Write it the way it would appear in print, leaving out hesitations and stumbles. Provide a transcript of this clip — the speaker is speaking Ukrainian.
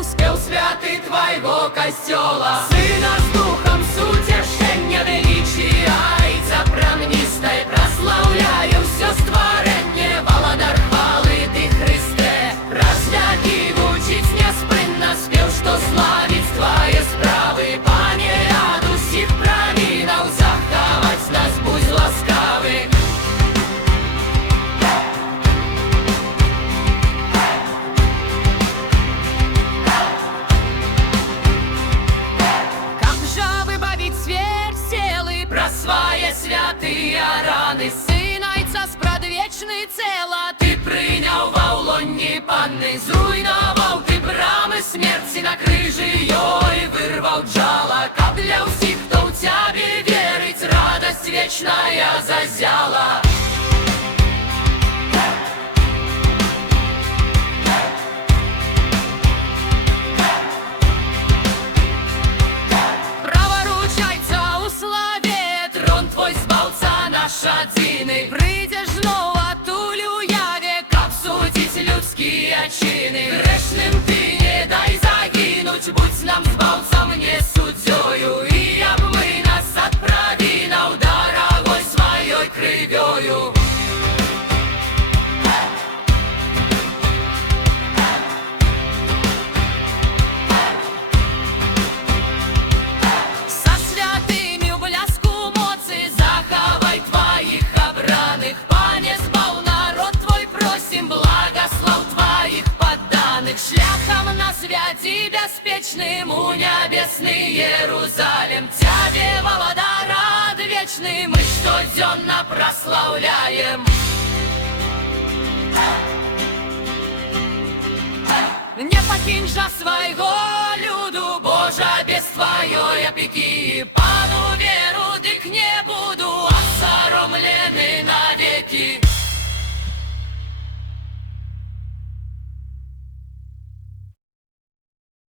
успел святый твоего костела. Сына с духом сутешения величия, промнистой прославляю все створение. Володар хвалы ты, Христе, разнять учить неспинно спел, что славить твои справы. Пане, раду всіх провинов заховать нас, будь ласкавый. Про своє святые рани, Сина Отця спрадвечний цела, ти прийняв во улоні панни, зруйнував ти брами смерті на крижі йой, вирвав джала, каб для всіх, хто в тебе вірить, радость вечная зазяла. Шадзины, прийдеш знова тулю яве, каб судить людские чины. Грешным ты не дай загинуть, будь нам збавцом не суддёю, и обмый нас от провинов дорогой своей кровью. Шляхом на святи беспечным у небесный Иерусалим. Тебе, Володар, рад вечный, мы штоденно прославляем. Не покинь же своего